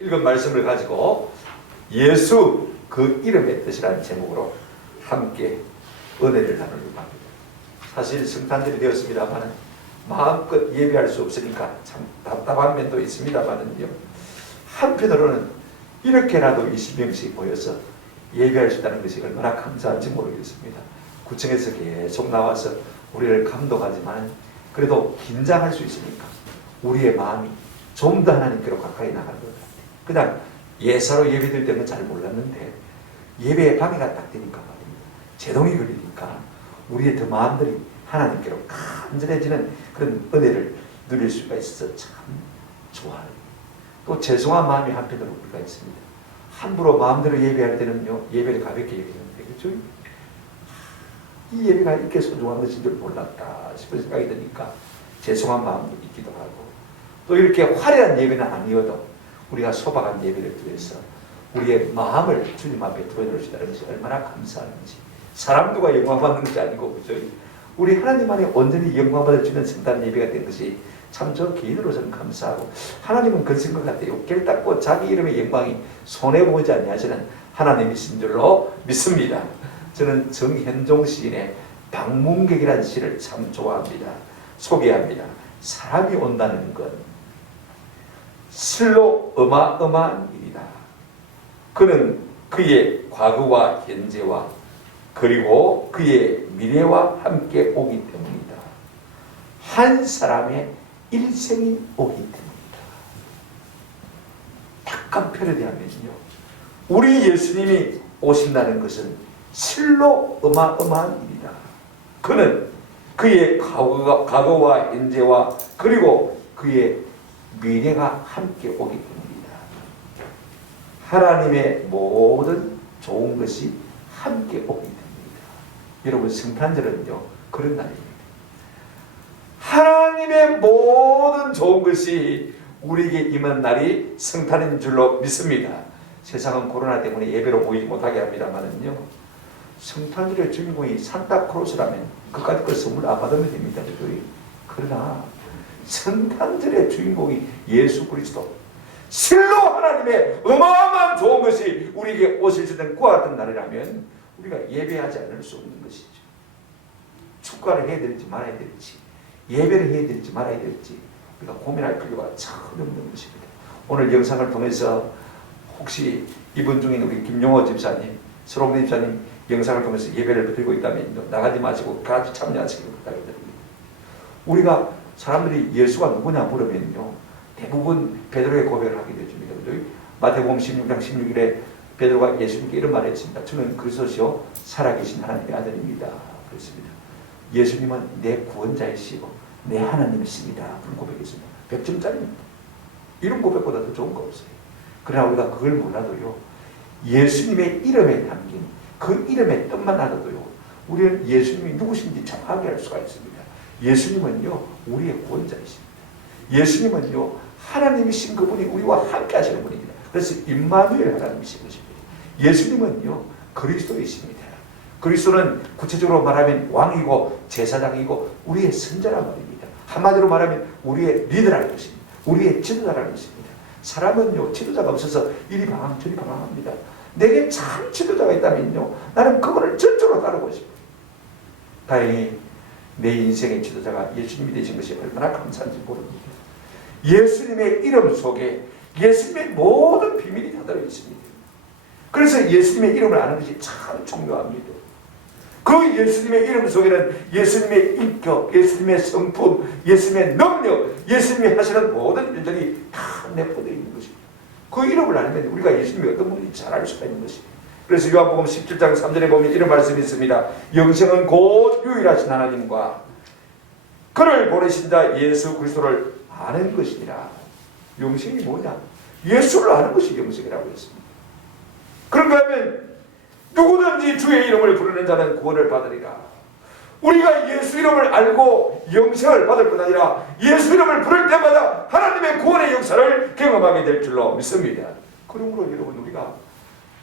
읽은 말씀을 가지고 예수 그 이름의 뜻이라는 제목으로 함께 은혜를 나누려고 합니다. 사실 성탄절이 되었습니다만 마음껏 예배할 수 없으니까 참 답답한 면도 있습니다만은요, 한편으로는 이렇게라도 20명씩 모여서 예배할 수 있다는 것이 얼마나 감사한지 모르겠습니다. 구청에서 계속 나와서 우리를 감동하지만 그래도 긴장할 수 있으니까 우리의 마음이 좀 더 하나님께로 가까이 나가는 것 같아요. 그냥 예사로 예배드릴 때는 잘 몰랐는데 예배에 방해가 딱 되니까 말입니다. 제동이 걸리니까 우리의 더 마음들이 하나님께로 간절해지는 그런 은혜를 누릴 수가 있어서 참 좋아요. 또 죄송한 마음이 한편으로 우리가 있습니다. 함부로 마음대로 예배할 때는요, 예배를 가볍게 여기는데, 그렇죠? 이 예배가 이렇게 소중한 것인 줄 몰랐다 싶은 생각이 드니까 죄송한 마음도 있기도 하고, 또 이렇게 화려한 예배는 아니어도 우리가 소박한 예배를 통해서 우리의 마음을 주님 앞에 드러낼 수 있다는 것이 얼마나 감사한지. 사람 누가 영광받는 것이 아니고, 그죠? 우리 하나님 안에 온전히 영광받을 수 있는 성탄 예배가 된 것이 참 저 개인으로서는 감사하고, 하나님은 그러신 것 같아요. 결단코 자기 이름의 영광이 손해보지 아니하시는 하나님이신 줄로 믿습니다. 저는 정현종 시인의 방문객이라는 시를 참 좋아합니다. 소개합니다. 사람이 온다는 건 실로 어마어마한 일이다. 그는 그의 과거와 현재와 그리고 그의 미래와 함께 오기 때문이다. 한 사람의 일생이 오기 때문이다. 약간 패러디하면요, 우리 예수님이 오신다는 것은 실로 어마어마한 일이다. 그는 그의 과거와 현재와 그리고 그의 미래가 함께 오기 때문이다. 하나님의 모든 좋은 것이 함께 오기 때문이다. 여러분, 성탄절은요 그런 날입니다. 하나님의 모든 좋은 것이 우리에게 임한 날이 성탄인 줄로 믿습니다. 세상은 코로나 때문에 예배로 모이지 못하게 합니다만은요, 성탄절의 주인공이 산타크로스라면 그까짓 걸 선물 안 받으면 됩니다. 그러나 성탄절의 주인공이 예수 그리스도, 실로 하나님의 어마어마한 좋은 것이 우리에게 오실 수 있는 그와 같은 날이라면 우리가 예배하지 않을 수 없는 것이죠. 축가를 해야 될지 말아야 될지, 예배를 해야 될지 말아야 될지 우리가 고민할 필요가 전혀 없는 것입니다. 오늘 영상을 통해서 혹시 이분 중인 우리 김용호 집사님, 서롱래 집사님 영상을 통해서 예배를 드리고 있다면 나가지 마시고 같이 참여하시기를 부탁드립니다. 우리가 사람들이 예수가 누구냐 물으면요, 대부분 베드로의 고백을 하게 되십니다. 마태복음 16장 16일에 베드로가 예수님께 이런 말을 했습니다. 저는 그리스도시요 살아계신 하나님의 아들입니다. 그렇습니다. 예수님은 내 구원자이시고 내 하나님이십니다. 그런 고백했습니다. 100점짜리입니다. 이런 고백보다 더 좋은 거 없어요. 그러나 우리가 그걸 몰라도요, 예수님의 이름에 담긴 그 이름의 뜻만 알아도요, 우리는 예수님이 누구신지 정확하게 알 수가 있습니다. 예수님은요 우리의 구원자이십니다. 예수님은요 하나님이신 그분이 우리와 함께 하시는 분입니다. 그래서 임마누엘 하나님이신 것입니다. 예수님은요 그리스도이십니다. 그리스도는 구체적으로 말하면 왕이고 제사장이고 우리의 선자란 말입니다. 한마디로 말하면 우리의 리더라는 것입니다. 우리의 지도자라는 것입니다. 사람은요 지도자가 없어서 이리 방황 저리 방황합니다. 내게 참 지도자가 있다면요 나는 그분을 전적으로 따르고 싶어요. 다행히 내 인생의 지도자가 예수님이 되신 것이 얼마나 감사한지 모릅니다. 예수님의 이름 속에 예수님의 모든 비밀이 다 들어있습니다. 그래서 예수님의 이름을 아는 것이 참 중요합니다. 그 예수님의 이름 속에는 예수님의 인격, 예수님의 성품, 예수님의 능력, 예수님이 하시는 모든 일들이 다 내포되어 있는 것입니다. 그 이름을 알면 우리가 예수님이 어떤 분인지 잘 알 수가 있는 것입니다. 그래서 요한복음 17장 3절에 보면 이런 말씀이 있습니다. 영생은 곧 유일하신 하나님과 그를 보내신 자 예수 그리스도를 아는 것이니라. 영생이 뭐냐? 예수를 아는 것이 영생이라고 했습니다. 그런가 하면 누구든지 주의 이름을 부르는 자는 구원을 받으리라. 우리가 예수 이름을 알고 영생을 받을 뿐 아니라 예수 이름을 부를 때마다 하나님의 구원의 역사를 경험하게 될 줄로 믿습니다. 그러므로 여러분, 우리가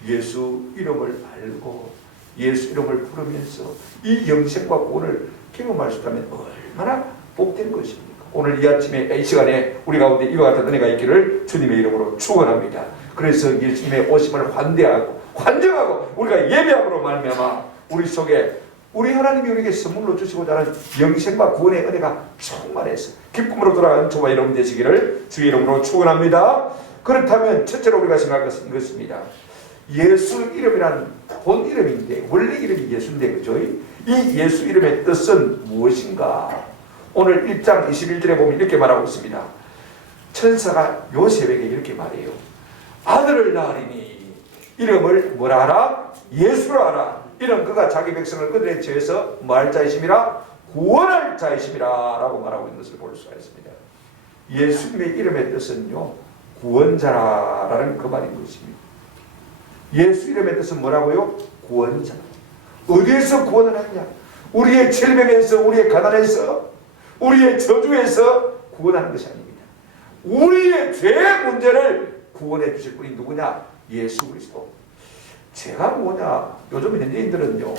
예수 이름을 알고 예수 이름을 부르면서 이 영생과 구원을 경험할 수 있다면 얼마나 복된 것입니까? 오늘 이 아침에 이 시간에 우리 가운데 이와 같은 은혜가 있기를 주님의 이름으로 축원합니다. 그래서 예수님의 오심을 환대하고 환정하고 우리가 예배함으로 말미암아 우리 속에 우리 하나님이 우리에게 선물로 주시고자 하는 영생과 구원의 은혜가 충만해서 기쁨으로 돌아가는 저와 여러분 되시기를 주의 이름으로 축원합니다. 그렇다면 첫째로 우리가 생각할 것은 이것입니다. 예수 이름이란 본 이름인데 원래 이름이 예수인데 그죠? 이 예수 이름의 뜻은 무엇인가? 오늘 1장 21절에 보면 이렇게 말하고 있습니다. 천사가 요셉에게 이렇게 말해요. 아들을 낳으리니 이름을 뭐라 하라? 예수라 하라. 이는 그가 자기 백성을 그들의 죄에서 뭐 할 자이심이라? 구원할 자이심이라 라고 말하고 있는 것을 볼 수가 있습니다. 예수님의 이름의 뜻은요 구원자라는 그 말인 것입니다. 예수 이름의 뜻은 뭐라고요? 구원자. 어디에서 구원을 하느냐? 우리의 질병에서, 우리의 가난에서, 우리의 저주에서 구원하는 것이 아닙니다. 우리의 죄의 문제를 구원해 주실 분이 누구냐? 예수 그리스도. 죄가 뭐냐? 요즘 현대인들은요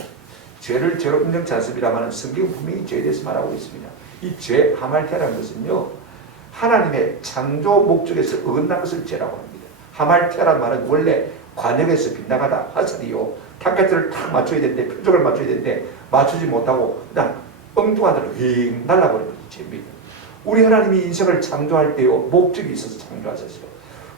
죄를 죄로 인정치 않습니다만 성경은 분명히 죄에 대해서 말하고 있습니다. 이 죄, 하말테라는 것은요 하나님의 창조 목적에서 어긋난 것을 죄라고 합니다. 하말테라는 말은 원래 관역에서 빗나가다 화살이요 타겟을 탁 맞춰야 되는데 표적을 맞춰야 되는데 맞추지 못하고 그냥 엉뚱한 데로 휙 날라버리는 것이 죄입니다. 우리 하나님이 인생을 창조할 때요 목적이 있어서 창조하셨어요.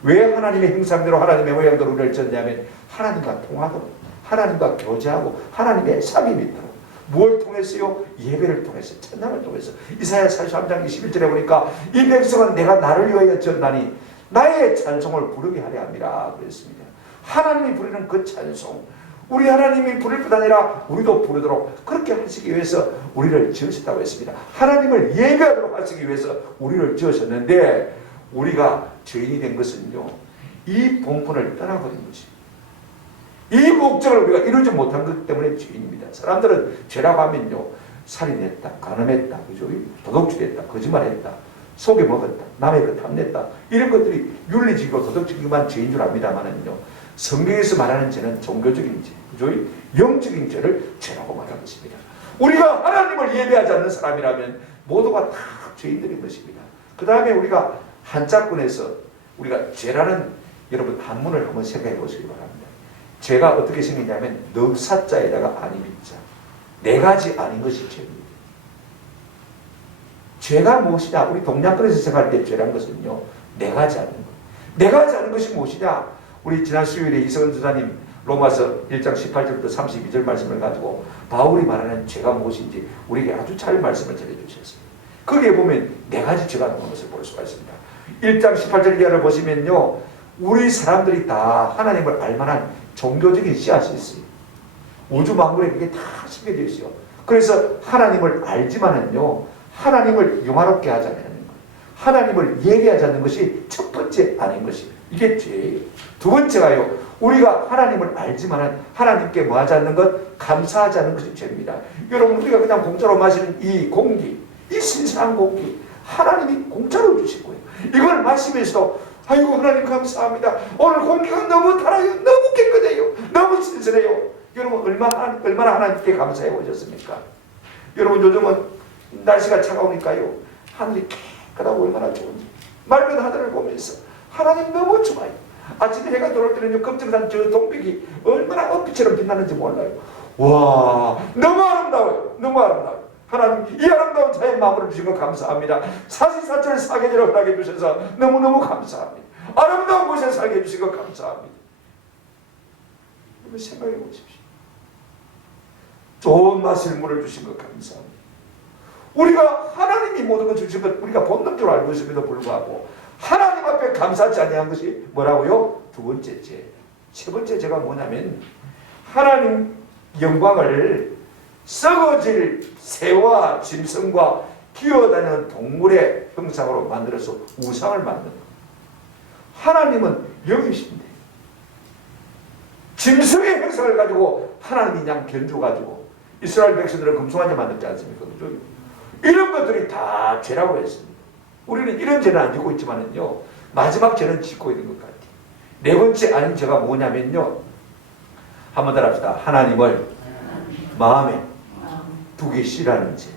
왜 하나님의 형상대로 하나님의 모양대로 우리를 졌냐면 하나님과 통하도록 하나님과 교제하고 하나님의 삽입이 있도록 무엇을 통해서요? 예배를 통해서 찬양을 통해서 이사야 43장 21절에 보니까 이 백성은 내가 나를 위하여 졌나니 나의 찬송을 부르게 하려 함이라 그랬습니다. 하나님이 부르는 그 찬송 우리 하나님이 부를 뿐 아니라 우리도 부르도록 그렇게 하시기 위해서 우리를 지으셨다고 했습니다. 하나님을 예배하도록 하시기 위해서 우리를 지으셨는데 우리가 죄인이 된 것은요 이 본분을 떠나버린 것입니다. 이 목적을 우리가 이루지 못한 것 때문에 죄인입니다. 사람들은 죄라고 하면요 살인했다, 간음했다, 그죠? 도둑질했다, 거짓말했다, 속여 먹었다, 남의 것 탐냈다 이런 것들이 윤리적이고 도덕적이만 죄인 줄 압니다만은요 성경에서 말하는 죄는 종교적인 죄, 그죠? 영적인 죄를 죄라고 말하는 것입니다. 우리가 하나님을 예배하지 않는 사람이라면 모두가 다 죄인들인 것입니다. 그 다음에 우리가 한자권에서 우리가 죄라는 여러분 한문을 한번 생각해 보시기 바랍니다. 죄가 어떻게 생기냐면 넉사자에다가 아니미자 네 가지 아닌 것이 죄입니다. 죄가 무엇이냐? 우리 동양권에서 생각할 때 죄란 것은요 네 가지 아닌 것. 네 가지 아닌 것이 무엇이냐? 우리 지난 수요일에 이성은 전사님 로마서 1장 18절부터 32절 말씀을 가지고 바울이 말하는 죄가 무엇인지 우리에게 아주 잘 말씀을 전해주셨습니다. 거기에 보면 네 가지 죄가 나오는 것을 볼 수가 있습니다. 1장 18절 이하를 보시면요 우리 사람들이 다 하나님을 알만한 종교적인 씨앗이 있어요. 우주 만물에 그게 다 심겨져 있어요. 그래서 하나님을 알지만은요 하나님을 영화롭게 하지 않는 것, 하나님을 예배하지 않는 것이 첫 번째 아닌 것이에요. 이게 죄예요. 두 번째가요 우리가 하나님을 알지만은 하나님께 뭐 하지 않는 것, 감사하지 않는 것이 죄입니다. 여러분 우리가 그냥 공짜로 마시는 이 공기, 이 신선한 공기 하나님이 공짜로 주신 거예요. 이걸 마시면서 아이고 하나님 감사합니다. 오늘 공기가 너무 달아요. 너무 깨끗해요. 너무 신선해요. 여러분 얼마나 하나님께 감사해 보셨습니까? 여러분 요즘은 날씨가 차가우니까요 하늘이 깨끗하고 얼마나 좋은지 맑은 하늘을 보면서 하나님 너무 좋아요. 아침에 해가 들어올 때는요 검정산 저 동백이 얼마나 어피처럼 빛나는지 몰라요. 와 너무 아름다워요. 너무 아름다워요. 하나님 이 아름다운 자연 마음을 주신 거 감사합니다. 사시사철 사계절을 허락해 주셔서 너무너무 감사합니다. 아름다운 곳에 살게 해주신 거 감사합니다. 여러분 생각해 보십시오. 좋은 마실 물을 주신 거 감사합니다. 우리가 하나님이 모든 걸 주신 것 우리가 본능적으로 알고 있음에도 불구하고 하나님 앞에 감사하지 아니한 것이 뭐라고요? 두 번째 죄. 세 번째 죄가 뭐냐면 하나님 영광을 썩어질 새와 짐승과 기어다니는 동물의 형상으로 만들어서 우상을 만드는 것. 하나님은 영이신데 짐승의 형상을 가지고 하나님이 그냥 견주가지고 이스라엘 백성들은 금송아지 만들지 않습니까? 그죠? 이런 것들이 다 죄라고 했습니다. 우리는 이런 죄는 안 짓고 있지만은요 마지막 죄는 짓고 있는 것 같아요. 네 번째 아닌 죄가 뭐냐면요 한번 따라합시다. 하나님을 마음에 두기 싫어하는 죄.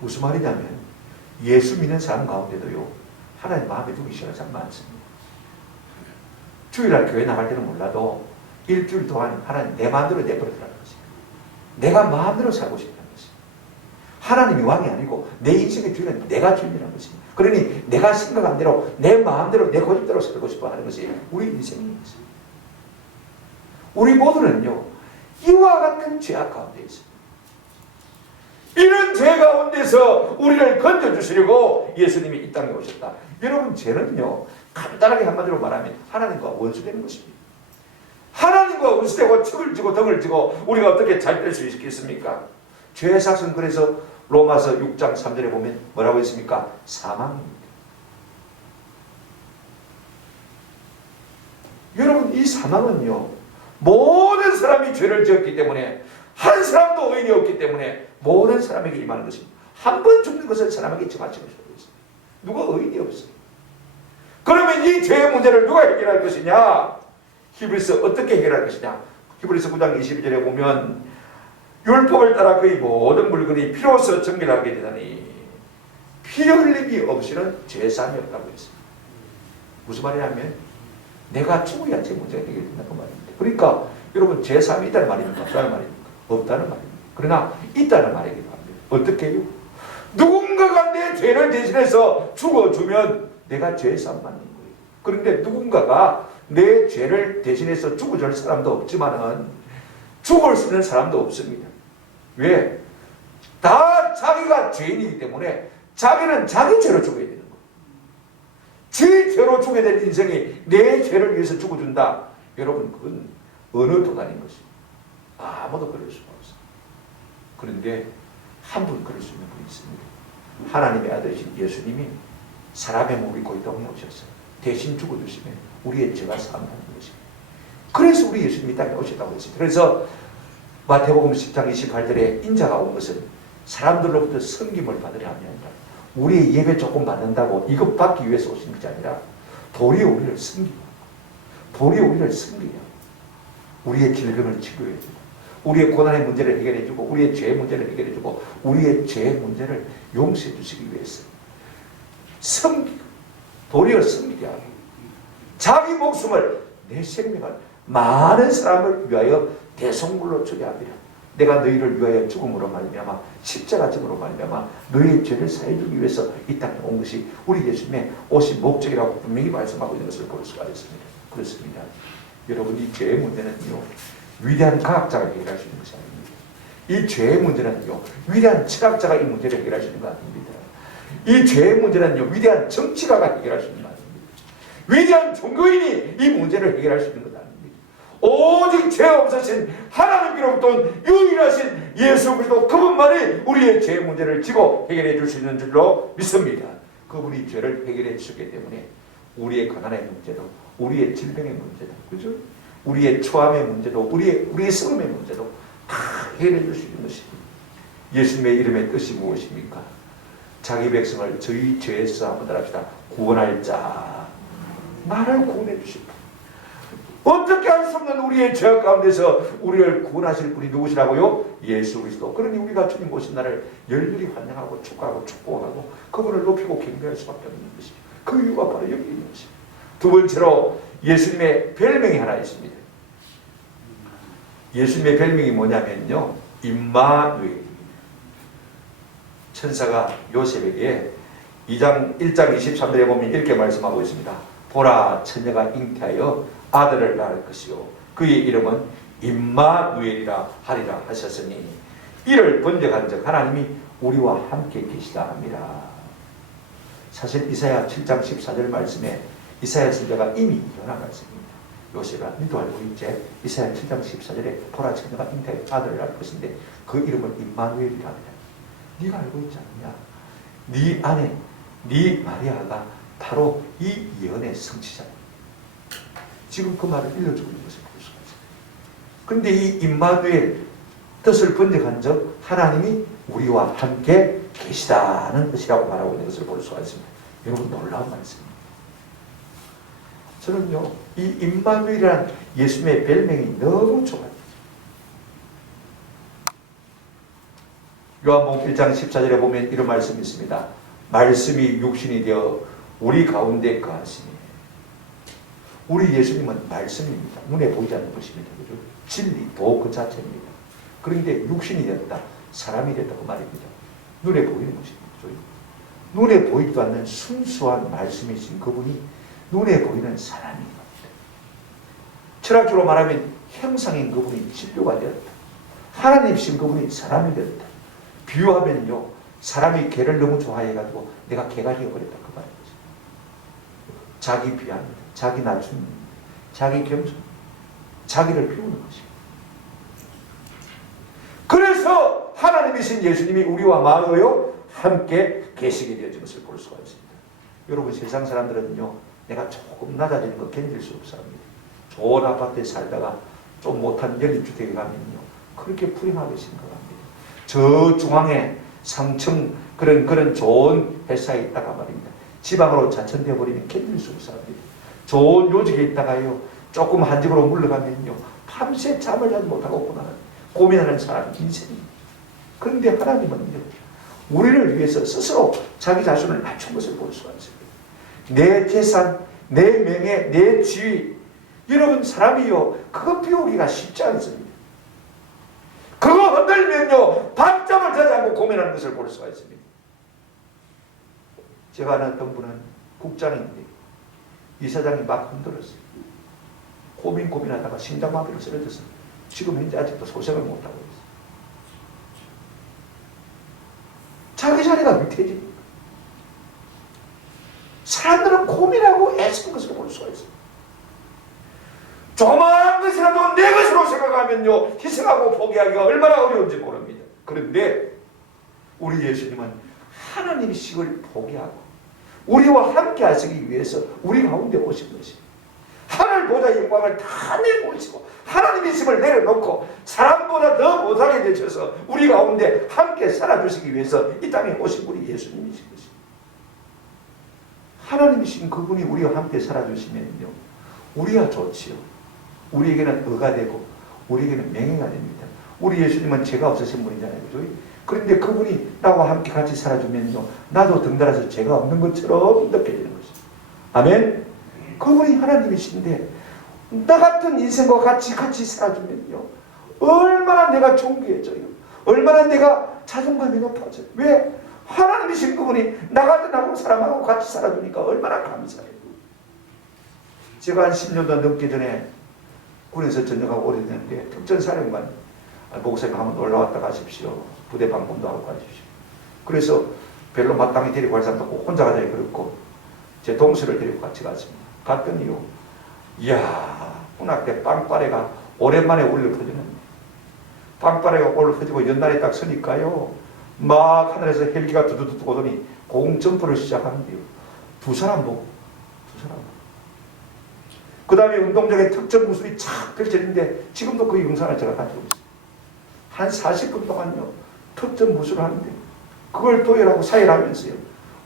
무슨 말이냐면 예수 믿는 사람 가운데도요, 하나님 마음에 두기 싫은 사람 많습니다. 주일날 교회 나갈 때는 몰라도 일주일 동안 하나님 내 마음대로 내버려두라는 것입니다. 내가 마음대로 살고 싶다는 것입니다. 하나님이 왕이 아니고 내 인생의 주인은 내가 주인이라는 것입니다. 그러니 내가 생각한 대로 내 마음대로 내 고집대로 살고 싶어 하는 것이 우리 인생인 것입니다. 우리 모두는요, 이와 같은 죄악 가운데 있습니다. 이런 죄 가운데서 우리를 건져주시려고 예수님이 이 땅에 오셨다. 여러분, 죄는요, 간단하게 한마디로 말하면 하나님과 원수되는 것입니다. 하나님과 원수되고 척을 지고 덕을 지고 우리가 어떻게 잘 될 수 있겠습니까? 죄의 삭은 그래서 로마서 6장 3절에 보면 뭐라고 했습니까? 사망입니다. 여러분, 이 사망은요, 모든 사람이 죄를 지었기 때문에, 한 사람도 의인이 없기 때문에 모든 사람에게 임하는 것입니다. 한 번 죽는 것은 사람에게 저같이 것입니다. 누가 의인이 없어요. 그러면 이 죄의 문제를 누가 해결할 것이냐? 히브리서 어떻게 해결할 것이냐? 히브리서 9장 22절에 보면 율법을 따라 그의 모든 물건이 피로써 정결하게 되다니 피 흘림이 없이는 죄사함이 없다고 했습니다. 무슨 말이냐면 내가 죽어야 제 문제가 해결된다는 말입니다. 그러니까 여러분, 죄사함이 있다는 말입니까? 없다는 말입니까? 없다는 말입니다. 그러나 있다는 말이기도 합니다. 어떻게 해요? 누군가가 내 죄를 대신해서 죽어주면 내가 죄사함 받는 거예요. 그런데 누군가가 내 죄를 대신해서 죽어줄 사람도 없지만은 죽을 수 있는 사람도 없습니다. 왜? 다 자기가 죄인이기 때문에 자기는 자기 죄로 죽어야 되는 거예요. 지 죄로 죽어야 될 인생이 내 죄를 위해서 죽어준다. 여러분, 그건 어느 도단인 것입니다. 아무도 그럴 수가 없어요. 그런데 한 분 그럴 수 있는 분이 있습니다. 하나님의 아들이신 예수님이 사람의 몸을 입고 이 땅에 오셨어요. 대신 죽어주시면 우리의 죄가 사함받는 것입니다. 그래서 우리 예수님이 땅에 오셨다고 했습니다. 그래서 마태복음 10장 28절에 인자가 온 것은 사람들로부터 섬김을 받으려 함이 아니라 우리의 예배 조금 받는다고 이것 받기 위해서 오신 것이 아니라 도리어 우리를 섬기고 도리어 우리를 섬기려 우리의 질병을 치료해주고 우리의 고난의 문제를 해결해주고 우리의 죄의 문제를 해결해주고 우리의 죄의 문제를 용서해 주시기 위해서 섬기고 도리어 섬기게 하고 자기 목숨을 내 생명을 많은 사람을 위하여 대속물로 주게 하리라. 내가 너희를 위하여 죽음으로 말미암아 십자가 죽음으로 말미암아 너희의 죄를 사해주기 위해서 이 땅에 온 것이 우리 예수님의 오신 목적이라고 분명히 말씀하고 있는 것을 볼 수가 있습니다. 그렇습니다. 여러분, 이 죄의 문제는요, 위대한 과학자가 해결할 수 있는 것이 아닙니다. 이 죄의 문제는요, 위대한 철학자가 이 문제를 해결할 수 있는 것 아닙니다. 이 죄의 문제는요, 위대한 정치가가 해결할 수 있는 것 아닙니다. 위대한 종교인이 이 문제를 해결할 수 있는 것 아닙니다. 오직 죄 없으신 하나님께로부터 유일하신 예수 그리스도 그분만이 우리의 죄의 문제를 지고 해결해 줄 수 있는 줄로 믿습니다. 그분이 죄를 해결해 주셨기 때문에 우리의 가난의 문제도 우리의 질병의 문제도 그죠? 우리의 초함의 문제도 우리의 썩음의 문제도 다 해결해 줄 수 있는 것입니다. 예수님의 이름의 뜻이 무엇입니까? 자기 백성을 저희 죄에서 한번 따라합시다. 구원할 자, 나를 구원해 주십니다. 어떻게 할 수 없는 우리의 죄악 가운데서 우리를 구원하실 분이 누구시라고요? 예수 그리스도. 그러니 우리가 주님 오신 날을 열렬히 환영하고 축하하고 축복하고 그분을 높이고 경배할 수밖에 없는 것입니다. 그 이유가 바로 여기 있는 것입니다. 두 번째로 예수님의 별명이 하나 있습니다. 예수님의 별명이 뭐냐면요, 임마누엘. 천사가 요셉에게 1장 23절에 보면 이렇게 말씀하고 있습니다. 보라, 처녀가 잉태하여 아들을 낳을 것이요 그의 이름은 임마누엘이라 하리라 하셨으니 이를 번역한 즉 하나님이 우리와 함께 계시다 합니다. 사실 이사야 7장 14절 말씀에 이사야 선지자가 이미 예언한 말씀입니다. 요셉아, 너도 알고 있지? 이사야 7장 14절에 보라, 처녀가 잉태하여 아들을 낳을 것인데 그 이름은 임마누엘이라 합니다. 네가 알고 있지 않느냐? 네 아내, 네 마리아가 바로 이 예언의 성취자입니다. 지금 그 말을 일러주고 있는 것을 볼 수가 있습니다. 그런데 이 임마누엘 뜻을 번역한 즉 하나님이 우리와 함께 계시다는 뜻이라고 말하고 있는 것을 볼 수가 있습니다. 여러분, 놀라운 말씀입니다. 저는요, 이 임마누엘이라는 예수님의 별명이 너무 좋아요. 요한복음 1장 14절에 보면 이런 말씀이 있습니다. 말씀이 육신이 되어 우리 가운데 거하시니. 우리 예수님은 말씀입니다. 눈에 보이지 않는 것입니다. 그죠? 진리, 도 그 자체입니다. 그런데 육신이 되었다, 사람이 됐다 그 말입니다. 눈에 보이는 것입니다. 그죠? 눈에 보이지도 않는 순수한 말씀이신 그분이 눈에 보이는 사람입니다. 철학적으로 말하면 형상인 그분이 진료가 되었다. 하나님이신 그분이 사람이 되었다. 비유하면요, 사람이 개를 너무 좋아해가지고 내가 개가 되어버렸다 그 말이죠. 자기 비하입니다. 자기 낮춤입니다. 자기 겸손, 자기를 비우는 것입니다. 그래서 하나님이신 예수님이 우리와 마음으로 함께 계시게 되어진 것을 볼 수가 있습니다. 여러분, 세상 사람들은요, 내가 조금 낮아지는 거 견딜 수 없어 합니다. 좋은 아파트에 살다가 좀 못한 연립주택에 가면요, 그렇게 불행하게 생각합니다. 저 중앙에 3층 그런 좋은 회사에 있다가 말입니다, 지방으로 자천되어 버리면 견딜 수 없어 합니다. 좋은 요직에 있다가요, 조금 한 집으로 물러가면요, 밤새 잠을 자지 못하고 고민하는 사람이 인생입니다. 그런데 하나님은요, 우리를 위해서 스스로 자기 자신을 낮춘 것을 볼 수가 있습니다. 내 재산, 내 명예, 내 지위, 여러분, 사람이요, 그거 비우기가 쉽지 않습니다. 그거 흔들면요, 밤잠을 자지 않고 고민하는 것을 볼 수가 있습니다. 제가 아는 어떤 분은 국장인데 이사장이 막 흔들었어요. 고민하다가 심장마비로 쓰러져서 지금 현재 아직도 소생을 못하고 있어요. 자기 자리가 위태해집니다. 사람들은 고민하고 애쓰는 것을 볼 수가 있어요. 조그마한 것이라도 내 것으로 생각하면요, 희생하고 포기하기가 얼마나 어려운지 모릅니다. 그런데 우리 예수님은 하나님의식을 포기하고 우리와 함께 하시기 위해서 우리 가운데 오신 것입니다. 하늘 보좌의 영광을 다 내모시고 하나님의 힘을 내려놓고 사람보다 더 못하게 되셔서 우리 가운데 함께 살아주시기 위해서 이 땅에 오신 우리 예수님이신 것입니다. 하나님이신 그분이 우리와 함께 살아주시면요, 우리가 좋지요. 우리에게는 의가 되고 우리에게는 명예가 됩니다. 우리 예수님은 죄가 없으신 분이잖아요. 그죠? 그런데 그분이 나와 함께 같이 살아주면요, 나도 덩달아서 죄가 없는 것처럼 느껴지는 것입니다. 아멘? 그분이 하나님이신데 나 같은 인생과 같이 살아주면요, 얼마나 내가 존귀해져요. 얼마나 내가 자존감이 높아져요. 왜? 하나님이신 그분이 나 같은 하고 사람하고 같이 살아주니까 얼마나 감사해요. 제가 한 10년도 넘게 전에 군에서 전역하고 오래됐는데 특전사령관 목사님 한번 올라왔다 가십시오. 부대 방문도 하고 가십시오. 그래서 별로 마땅히 데리고 갈 사람도 없고 혼자 가자니 그렇고 제 동서를 데리고 같이 갔습니다. 갔더니요, 이야, 군악 때 빵빠레가 오랜만에 올려 퍼지는데, 빵빠레가 올려 퍼지고 연날에 딱 서니까요, 막 하늘에서 헬기가 두두두 오더니 공점프를 시작하는데요, 두 사람 보고 그 다음에 운동장에 특전 무술이 착 펼쳐지는데 지금도 그 영상을 제가 가지고 있습니다. 한 40분 동안요, 특전 무술을 하는데 그걸 도열하고 사열하면서요,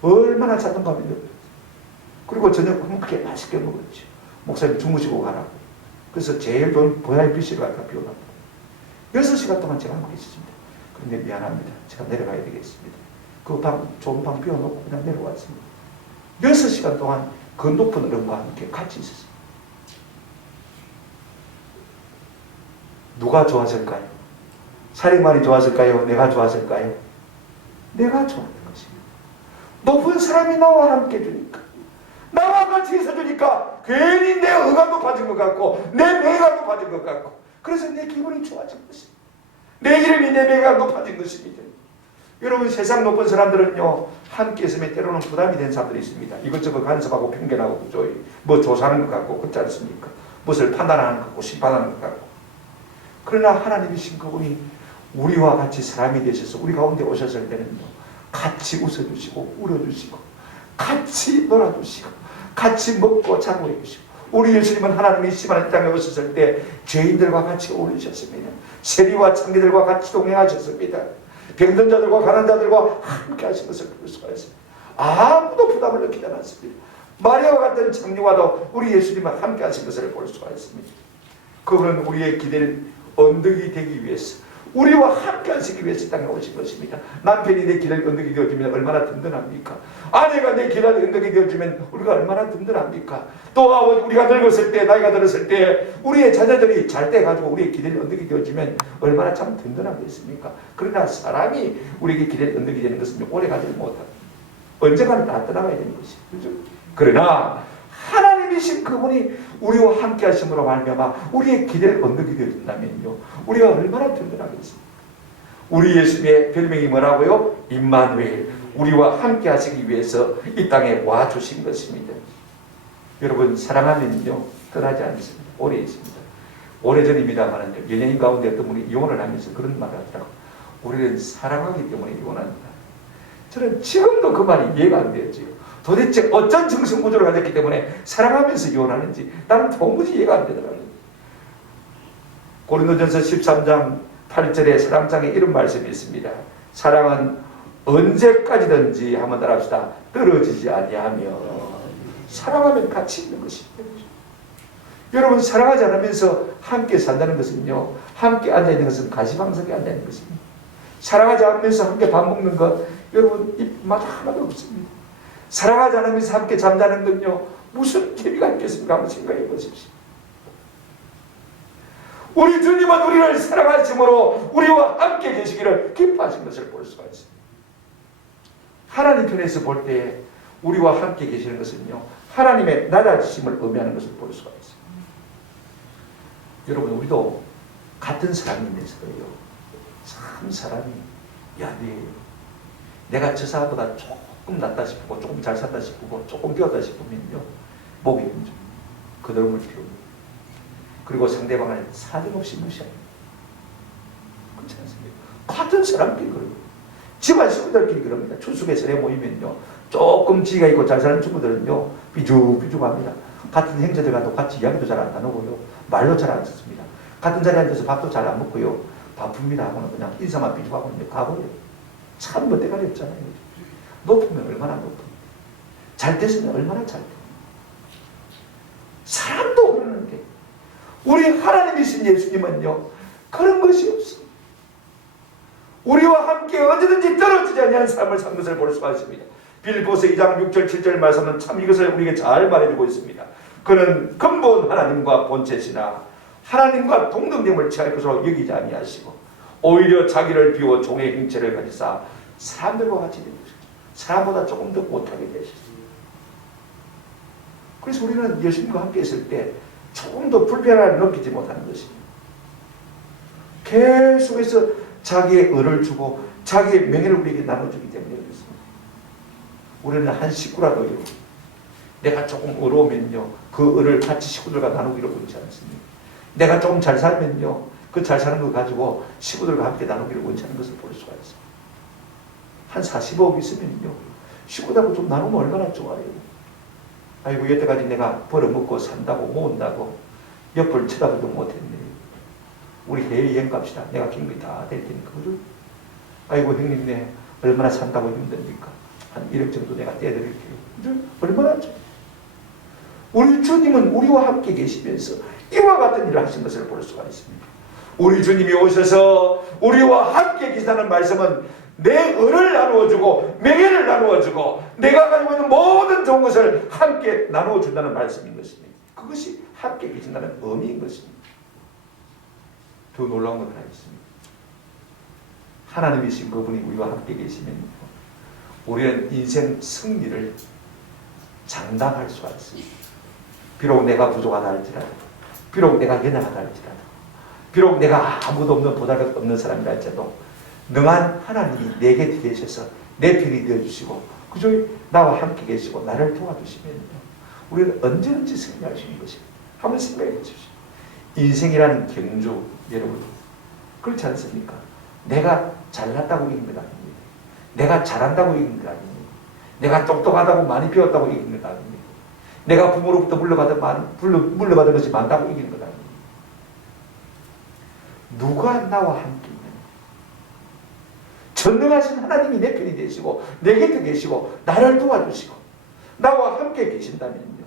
얼마나 자존감이 높아요. 그리고 저녁 그렇게 맛있게 먹었죠. 목사님 주무시고 가라고. 그래서 제일 좋은 VIP실을 갖다 비워놨고 6시간 동안 제가 함께 있었습니다. 그런데 미안합니다, 제가 내려가야 되겠습니다. 그 방, 좋은 방 비워놓고 그냥 내려왔습니다. 6시간 동안 그 높은 어른과 함께 같이 있었습니다. 누가 좋았을까요? 사령관이 좋았을까요? 내가 좋았을까요? 내가 좋았던 것입니다. 높은 사람이 나와 함께 해주니까, 나와 같이 있어주니까 괜히 내 의가 높아진 것 같고 내 명예가 높아진 것 같고, 그래서 내 기분이 좋아진 것입니다. 내 이름이, 내 명예가 높아진 것입니다. 여러분, 세상 높은 사람들은요, 함께 있으면 때로는 부담이 된 사람들이 있습니다. 이것저것 간섭하고 편견하고 뭐 조사하는 것 같고 그렇지 않습니까? 무엇을 판단하는 것 같고 심판하는 것 같고. 그러나 하나님이신 그분이 우리와 같이 사람이 되셔서 우리 가운데 오셨을 때는요, 같이 웃어주시고 울어주시고 같이 놀아주시고 같이 먹고 자고 해주시고, 우리 예수님은 하나님이 심한 땅에 오셨을 때 죄인들과 같이 어울리셨습니다. 세리와 창기들과 같이 동행하셨습니다. 병든 자들과 가난한 자들과 함께 하신 것을 볼 수가 있습니다. 아무도 부담을 느끼지 않았습니다. 마리아와 같은 장녀와도 우리 예수님과 함께 하신 것을 볼 수가 있습니다. 그분은 우리의 기댈 언덕이 되기 위해서, 우리와 함께 하시기 위해서 땅에 오신 것입니다. 남편이 내 길을 건너게 되어주면 얼마나 든든합니까? 아내가 내 길을 건너게 되어주면 우리가 얼마나 든든합니까? 또 우리가 늙었을 때, 나이가 들었을 때 우리의 자녀들이 잘 돼가지고 우리의 길을 건너게 되어주면 얼마나 참 든든하겠습니까? 그러나 사람이 우리에게 길을 건너게 되는 것은 오래 가지 못합니다. 언젠가는 다 떠나가야 되는 것이죠. 그렇죠? 그러나 하나님이신 그분이 우리와 함께 하심으로 말미암아 우리의 기대를 건너게 되어준다면요, 우리가 얼마나 든든하겠습니까? 우리 예수님의 별명이 뭐라고요? 임마누엘, 우리와 함께 하시기 위해서 이 땅에 와주신 것입니다. 여러분, 사랑하면요 떠나지 않습니다. 오래 있습니다. 오래전입니다만 연예인 가운데 어떤 분이 이혼을 하면서 그런 말을 하더라고요. 우리는 사랑하기 때문에 이혼한다. 저는 지금도 그 말이 이해가 안 되었지요. 도대체 어떤 정신구조를 가졌기 때문에 사랑하면서 이혼하는지 나는 도무지 이해가 안 되더라고요. 고린도전서 13장 8절에 사랑장에 이런 말씀이 있습니다. 사랑은 언제까지든지 한번 따라합시다. 떨어지지 아니하며. 사랑하면 같이 있는 것입니다. 여러분, 사랑하지 않으면서 함께 산다는 것은요, 함께 앉아있는 것은 가시방석에 앉아있는 것입니다. 사랑하지 않으면서 함께 밥 먹는 것, 여러분 입맛 하나도 없습니다. 사랑하지 않으면서 함께 잠자는 건요, 무슨 재미가 있겠습니까? 한번 생각해 보십시오. 우리 주님은 우리를 사랑하심으로 우리와 함께 계시기를 기뻐하신 것을 볼 수가 있습니다. 하나님 편에서 볼 때 우리와 함께 계시는 것은요, 하나님의 낮아지심을 의미하는 것을 볼 수가 있습니다. 여러분, 우리도 같은 사람이면서도요, 참 사람이 야비해요. 내가 저 사람보다 조금 낫다 싶고, 조금 잘 산다 싶고, 조금 배웠다 싶으면요, 목이 힘듭니다. 그들을 필요합니다. 그리고 상대방을 사정없이 무시합니다. 그렇지 않습니까? 같은 사람끼리 그러고, 집안 식구들끼리 그럽니다. 추수배설에 모이면요, 조금 지가 있고 잘 사는 친구들은요, 삐죽삐죽합니다. 같은 행제들 가도 같이 이야기도 잘 안 나누고요, 말도 잘 안 듣습니다. 같은 자리에 앉아서 밥도 잘 안 먹고요, 바쁩니다 하고는 그냥 인사만 삐죽하고 가버려요. 참 멋대가리 없잖아요. 높으면 얼마나 높습니까? 잘 됐으면 얼마나 잘 돼요. 사람도 그러는 게, 우리 하나님이신 예수님은요, 그런 것이 없습니다. 우리와 함께 언제든지 떨어지지 않는 삶을 산 것을 볼 수가 있습니다. 빌립보서 2장 6절 7절 말씀은 참 이것을 우리에게 잘 말해주고 있습니다. 그는 근본 하나님과 본체시나 하나님과 동등됨을 취할 것으로 여기지 아니하시고 오히려 자기를 비워 종의 형체를 가지사 사람들과 같이 된 것이죠. 사람보다 조금 더 못하게 되셨습니다. 그래서 우리는 예수님과 함께 있을 때 조금 더 불편함을 느끼지 못하는 것입니다. 계속해서 자기의 의를 주고 자기의 명예를 우리에게 나눠주기 때문에 그렇습니다. 우리는 한 식구라도요, 내가 조금 어려우면요, 그 의를 같이 식구들과 나누기로 그러지 않습니다. 내가 조금 잘 살면요, 그 잘 사는 거 가지고 식구들과 함께 나누기를 원치 않는 것을 볼 수가 있습니다. 한 40억 있으면요, 식구들하고 좀 나누면 얼마나 좋아요. 아이고, 여태까지 내가 벌어먹고 산다고 모은다고 옆을 쳐다보도 못했네. 우리 해외여행 갑시다. 내가 경비 다 될 테니까. 그죠? 아이고, 형님, 네 얼마나 산다고 힘듭니까? 한 1억 정도 내가 떼드릴게요. 그죠? 얼마나 좋아요. 우리 주님은 우리와 함께 계시면서 이와 같은 일을 하신 것을 볼 수가 있습니다. 우리 주님이 오셔서 우리와 함께 계시다는 말씀은 내 의를 나누어주고 명예를 나누어주고 내가 가지고 있는 모든 좋은 것을 함께 나누어준다는 말씀인 것입니다. 그것이 함께 계신다는 의미인 것입니다. 더 놀라운 건 하나 있습니다. 하나님이신 그분이 우리와 함께 계시면 우리는 인생 승리를 장담할 수가 있습니다. 비록 내가 부족하다 할지라도, 비록 내가 연약하다 할지라도, 비록 내가 아무도 없는 보잘것 없는 사람이라 할지라도 능한 하나님이 내게 계셔서 내 편이 되어주시고 그저 나와 함께 계시고 나를 도와주시면 우리는 언제든지 승리할 수 있는 것입니다. 한번 생각해 보십시오. 인생이라는 경주, 여러분 그렇지 않습니까? 내가 잘났다고 이기는 것 아닙니다. 내가 잘한다고 이기는 것 아닙니다. 내가 똑똑하다고 많이 배웠다고 이기는 것 아닙니다. 내가 부모로부터 물려받은 것이 많다고 이기는 것 아닙니다. 누가 나와 함께 있느냐? 전능하신 하나님이 내 편이 되시고 내 곁에 계시고 나를 도와주시고 나와 함께 계신다면요,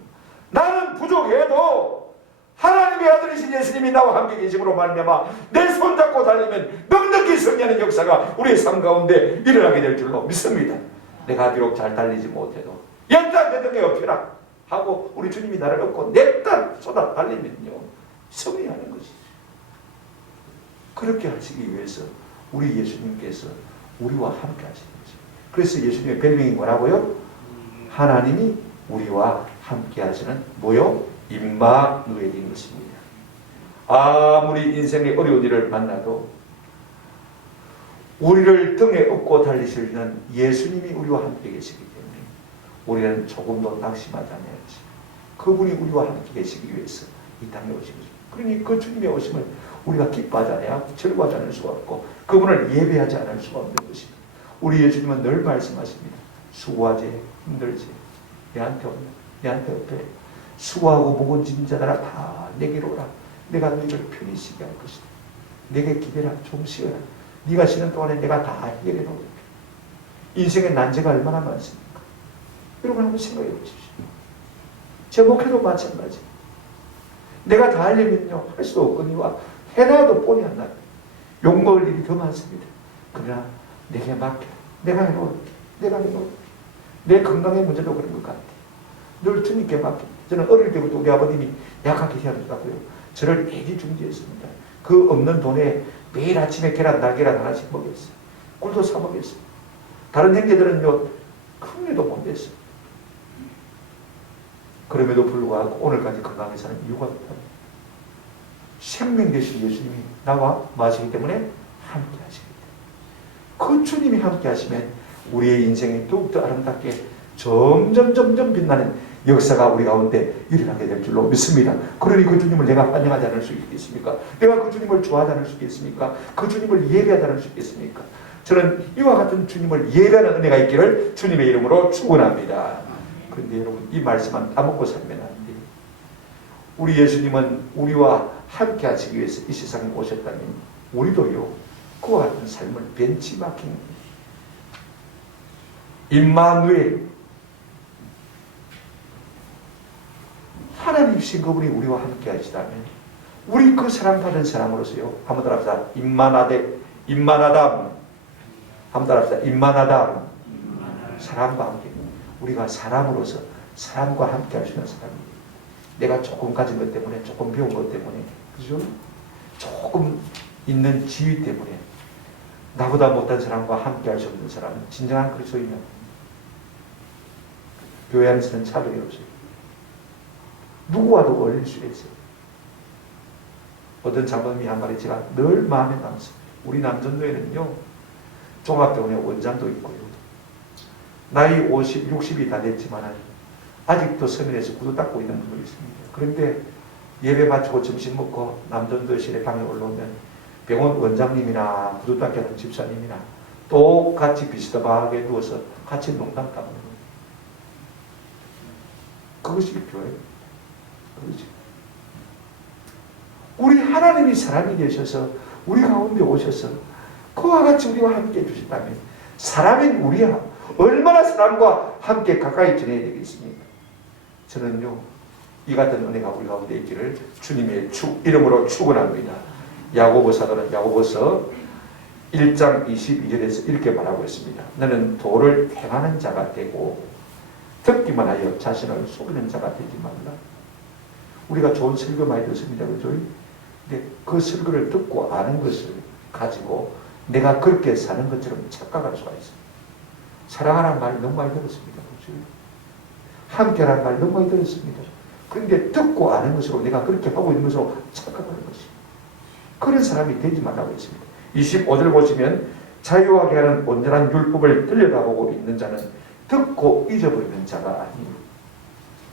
나는 부족해도 하나님의 아들이신 예수님이 나와 함께 계심으로 말미암아 내 손잡고 달리면 넉넉히 승리하는 역사가 우리의 삶 가운데 일어나게 될 줄로 믿습니다. 내가 비록 잘 달리지 못해도 옛날 내 등에 업혀라 하고 우리 주님이 나를 업고 내 땅 쏟아 달리면요 승리하는 것이죠. 그렇게 하시기 위해서 우리 예수님께서 우리와 함께 하시는 것입니다. 그래서 예수님의 별명이 뭐라고요? 하나님이 우리와 함께 하시는 뭐요? 임마누엘인 것입니다. 아무리 인생의 어려운 일을 만나도 우리를 등에 업고 달리시는 예수님이 우리와 함께 계시기 때문에 우리는 조금도 낙심하지 않아야지. 그분이 우리와 함께 계시기 위해서 이 땅에 오신 것입니다. 그러니 그 주님의 오심을 우리가 기뻐하지 않아야 즐거워하지 않을 수가 없고 그분을 예배하지 않을 수가 없는 것입니다. 우리 예수님은 늘 말씀하십니다. 수고하지 힘들지 내한테 오면 내한테 옆에 수고하고 무거운 짐진 자들아 다 내게로 오라. 내가 너희를 편히 쉬게 할 것이다. 내게 기대라. 좀 쉬어라. 네가 쉬는 동안에 내가 다 해결해 놓을게. 인생의 난제가 얼마나 많습니까? 여러분 한번 생각해 보십시오. 제 목회도 마찬가지. 내가 다 하려면요 할 수도 없거니와 해놔도 뻔히 안 나요. 욕먹을 일이 더 많습니다. 그러나 내게 맡겨. 내가 해놓을게. 내가 해놓을게. 내 건강의 문제도 그런 것 같아요. 늘 주님께 맡겨. 저는 어릴 때부터 우리 아버님이 약하게 태어났다고요. 저를 애지중지했습니다. 그 없는 돈에 매일 아침에 계란, 날계란 하나씩 먹였어요. 꿀도 사 먹였어요. 다른 형제들은요 큰 일도 못 냈어요. 그럼에도 불구하고 오늘까지 건강히 사는 이유가 있다. 생명 되신 예수님이 나와 마시기 때문에 함께 하시기 때문에 그 주님이 함께 하시면 우리의 인생이 더욱더 아름답게 점점 빛나는 역사가 우리 가운데 일어나게 될 줄로 믿습니다. 그러니 그 주님을 내가 환영하지 않을 수 있겠습니까? 내가 그 주님을 좋아하지 않을 수 있겠습니까? 그 주님을 예배하지 않을 수 있겠습니까? 저는 이와 같은 주님을 예배하는 은혜가 있기를 주님의 이름으로 축원합니다. 그런데 여러분 이 말씀만 따먹고 살면 안 돼요. 우리 예수님은 우리와 함께 하시기 위해서 이 세상에 오셨다면 우리도요 그와 같은 삶을 벤치마킹 임마누엘 하나님이신 그분이 우리와 함께 하시다면 우리 그 사랑받은 사람으로서요 한번 따라합시다. 임마나담 한번 따라합시다. 임마나담 사람과 함께 우리가 사람으로서 사람과 함께 할 수 있는 사람이에요. 내가 조금 가진 것 때문에 조금 배운 것 때문에 그죠? 조금 있는 지위 때문에 나보다 못한 사람과 함께 할 수 없는 사람은 진정한 그리스도인은 교회 안에서는 차별이 없어요. 누구와도 어울릴 수 있어요. 어떤 장로님이 한 말이 제가 늘 마음에 남습니다. 우리 남전도에는요 종합병원의 원장도 있고요 나이 50, 60이 다 됐지만 아직도 서면에서 구두 닦고 있는 분들이 있습니다. 그런데 예배 마치고 점심 먹고 남전도실에 방에 올라오면 병원 원장님이나 구두 닦여는 집사님이나 똑같이 비스듬하게 누워서 같이 농담 따는 거예요. 그것이 교회예요. 그렇지. 우리 하나님이 사람이 되셔서 우리 가운데 오셔서 그와 같이 우리와 함께 해주신다면 사람인 우리야 얼마나 사람과 함께 가까이 지내야 되겠습니까? 저는요 이 같은 은혜가 우리 가운데 있기를 주님의 이름으로 축원합니다. 야고보 사도는 야고보서 1장 22절에서 이렇게 말하고 있습니다. 너는 도를 행하는 자가 되고 듣기만 하여 자신을 속이는 자가 되지 말라. 우리가 좋은 설교 많이 듣습니다. 그죠? 근데 그 설교를 듣고 아는 것을 가지고 내가 그렇게 사는 것처럼 착각할 수가 있어요. 사랑하라는 말 너무 많이 들었습니다. 그죠? 함께라는 말 너무 많이 들었습니다. 그런데 듣고 아는 것으로 내가 그렇게 하고 있는 것으로 착각하는 것입니다. 그런 사람이 되지 말라고 했습니다. 25절 보시면 자유하게 하는 온전한 율법을 들여다보고 있는 자는 듣고 잊어버리는 자가 아니요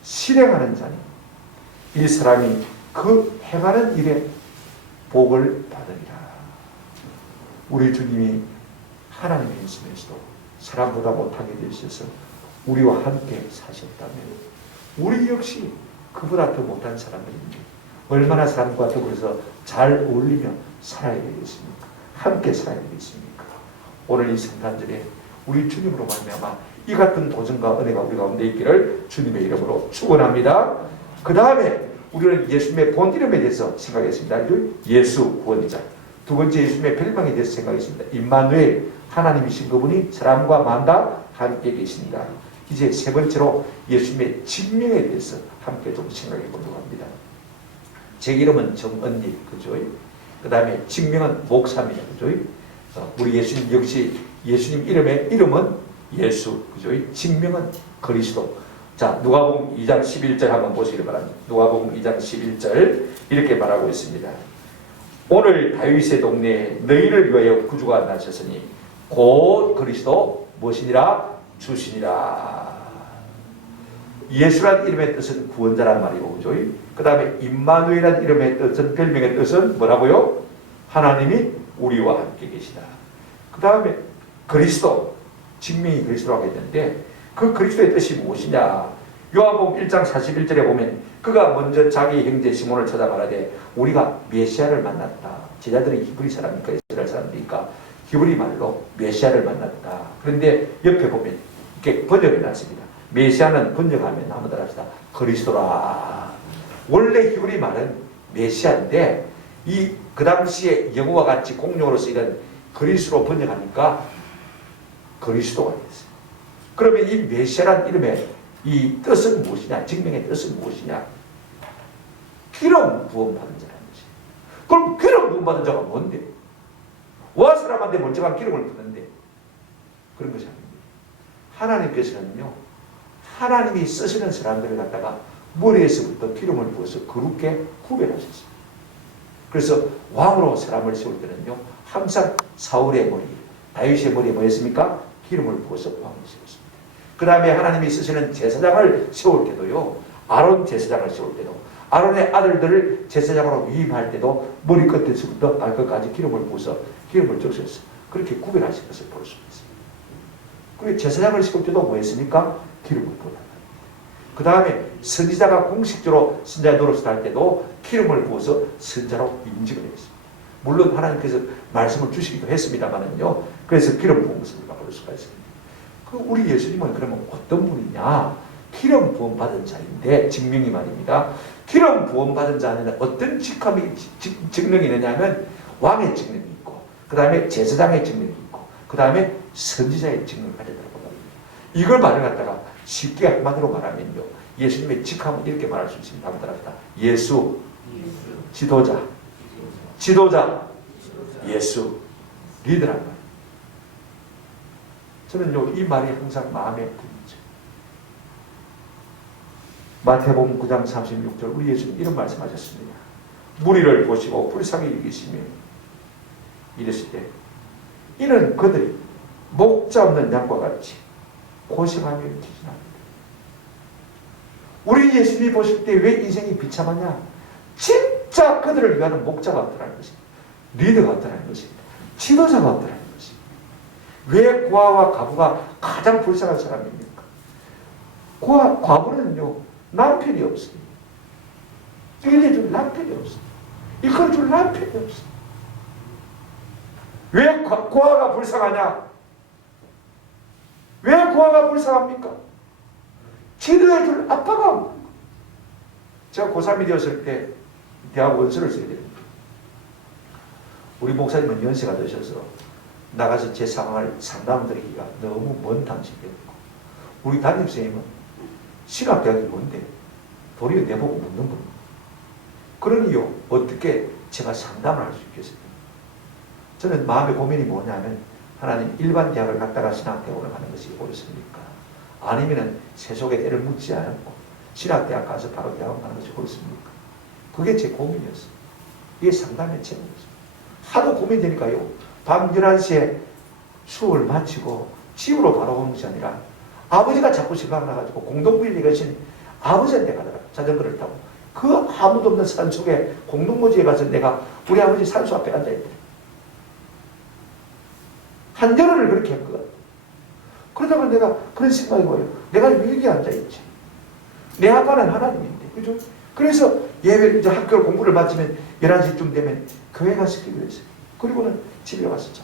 실행하는 자니 이 사람이 그 행하는 일에 복을 받으리라. 우리 주님이 하나님의 있으면서도 사람보다 못하게 되셔서 우리와 함께 사셨다면 우리 역시 그보다 더 못한 사람들입니다. 얼마나 사람과 더불어서 잘 어울리며 살아야 되겠습니까? 함께 살아야 되겠습니까? 오늘 이 성탄절에 우리 주님으로 말미암아 이 같은 도전과 은혜가 우리 가운데 있기를 주님의 이름으로 축원합니다. 그 다음에 우리는 예수님의 본 이름에 대해서 생각했습니다. 예수 구원자. 두 번째 예수님의 별명에 대해서 생각했습니다. 임마누엘, 하나님이신 그분이 사람과 만나 함께 계십니다. 이제 세 번째로 예수님의 직명에 대해서 함께 좀 생각해 보려고 합니다. 제 이름은 정언니, 그죠? 그 다음에 직명은 목사입니다, 그죠? 우리 예수님 역시 예수님 이름은 예수, 그죠? 직명은 그리스도. 자, 누가복음 2장 11절 한번 보시기 바랍니다. 누가복음 2장 11절 이렇게 말하고 있습니다. 오늘 다윗의 동네에 너희를 위하여 구주가 나셨으니 곧 그리스도 무엇이니라? 주시니라. 예수란 이름의 뜻은 구원자란 말이고, 그죠? 그 다음에 임마누엘이라는 이름의 뜻은, 별명의 뜻은 뭐라고요? 하나님이 우리와 함께 계시다. 그 다음에 그리스도, 직명이 그리스도라고 했는데 그 그리스도의 뜻이 무엇이냐? 요한복음 1장 41절에 보면 그가 먼저 자기 형제 시몬을 찾아 말하되 우리가 메시아를 만났다. 제자들이 히브리 사람입니까? 이스라엘 사람입니까? 히브리 말로 메시아를 만났다. 그런데 옆에 보면 이렇게 번역해 놨습니다. 메시아는 번역하면 한번 따라 합시다. 그리스도라. 원래 히브리 말은 메시아인데 그 당시에 영어와 같이 공용어로 쓰이던 그리스로 번역하니까 그리스도가 됐어요. 그러면 이 메시아란 이름의 이 뜻은 무엇이냐? 직명의 뜻은 무엇이냐? 기름 부음 받은 자라는 것이에요. 그럼 기름 부음 받은 자가 뭔데? 와 사람한테 멀쩡한 기름을 붓는데 그런 것이 아닙니다. 하나님께서는요, 하나님이 쓰시는 사람들을 갖다가 머리에서부터 기름을 부어서 거룩게 구별하셨어요. 그래서 왕으로 사람을 세울 때는요, 항상 사울의 머리, 다윗의 머리에 뭐였습니까? 기름을 부어서 왕을 세웠습니다. 그 다음에 하나님이 쓰시는 제사장을 세울 때도요, 아론 제사장을 세울 때도 아론의 아들들을 제사장으로 위임할 때도 머리끝에서부터 발끝까지 기름을 부어서 기름을 적셔서 그렇게 구별하신 것을 볼 수 있습니다. 그리고 제사장을 세울 때도 뭐 했습니까? 기름을 부어라. 그 다음에 선지자가 공식적으로 선지자 노릇을 할 때도 기름을 부어서 선자로 인직을 했습니다. 물론 하나님께서 말씀을 주시기도 했습니다만은요. 그래서 기름 부은 것을 우리가 볼 수가 있습니다. 우리 예수님은 그러면 어떤 분이냐? 기름 부음 받은 자인데, 직명이 말입니다. 기름 부음 받은 자는 어떤 직능이 있느냐면 왕의 직능이 있고, 그 다음에 제사장의 직능이 있고, 그 다음에 선지자의 직능을 가졌다고 말합니다. 이걸 말을 갖다가 쉽게 한마디로 말하면요, 예수님의 직함은 이렇게 말할 수 있습니다. 한번 따라합시다. 예수, 지도자, 예수, 리더란 말이에요. 저는요, 이 말이 항상 마음에 듭니다. 마태복음 9장 36절 우리 예수님 이런 말씀하셨습니다. 무리를 보시고 불쌍히 여기시며 이랬을 때 이는 그들이 목자 없는 양과 같이 고생하며 지진합니다. 우리 예수님이 보실 때 왜 인생이 비참하냐? 진짜 그들을 위하는 목자가 없더라는 것입니다. 리더가 없더라는 것입니다. 지도자가 없더라는 것입니다. 왜 고아와 과부가 가장 불쌍한 사람입니까? 과부는요, 남편이 없습니다. 일해줄 남편이 없습니다. 이끌어줄 남편이 없습니다. 왜 고아가 불쌍하냐? 왜 고아가 불쌍합니까? 지도해줄 아빠가 없는 거예요. 제가 고3이 되었을 때 대학 원서를 써야 됩니다. 우리 목사님은 연세가 되셔서 나가서 제 상황을 상담드리기가 너무 먼 당시였고, 우리 담임선생님은 신학대학이 뭔데 도리어 내보고 묻는 겁니다. 그러니요, 어떻게 제가 상담을 할 수 있겠습니까? 저는 마음의 고민이 뭐냐면, 하나님, 일반 대학을 갔다가 신학대학으로 가는 것이 옳습니까? 아니면은 세속에 애를 묻지 않고 신학대학 가서 바로 대학을 가는 것이 옳습니까? 그게 제 고민이었어요. 이게 상담의 제목이었어요. 하도 고민되니까요, 밤 11시에 수업을 마치고 집으로 바로 오는 것이 아니라 아버지가 자꾸 생각나가지고 공동부에 계신 아버지한테 가더라고요. 자전거를 타고. 그 아무도 없는 산 속에 공동묘지에 가서 내가 우리 아버지 산소 앞에 앉아있더래. 한 열흘을 그렇게 했거든. 그러다가 내가 그런 생각이 와요. 내가 왜 여기 앉아있지? 내 아빠는 하나님인데. 그죠? 그래서 예배, 이제 학교 공부를 마치면 11시쯤 되면 교회 가서 기도했어요. 그리고는 집에 와서 자.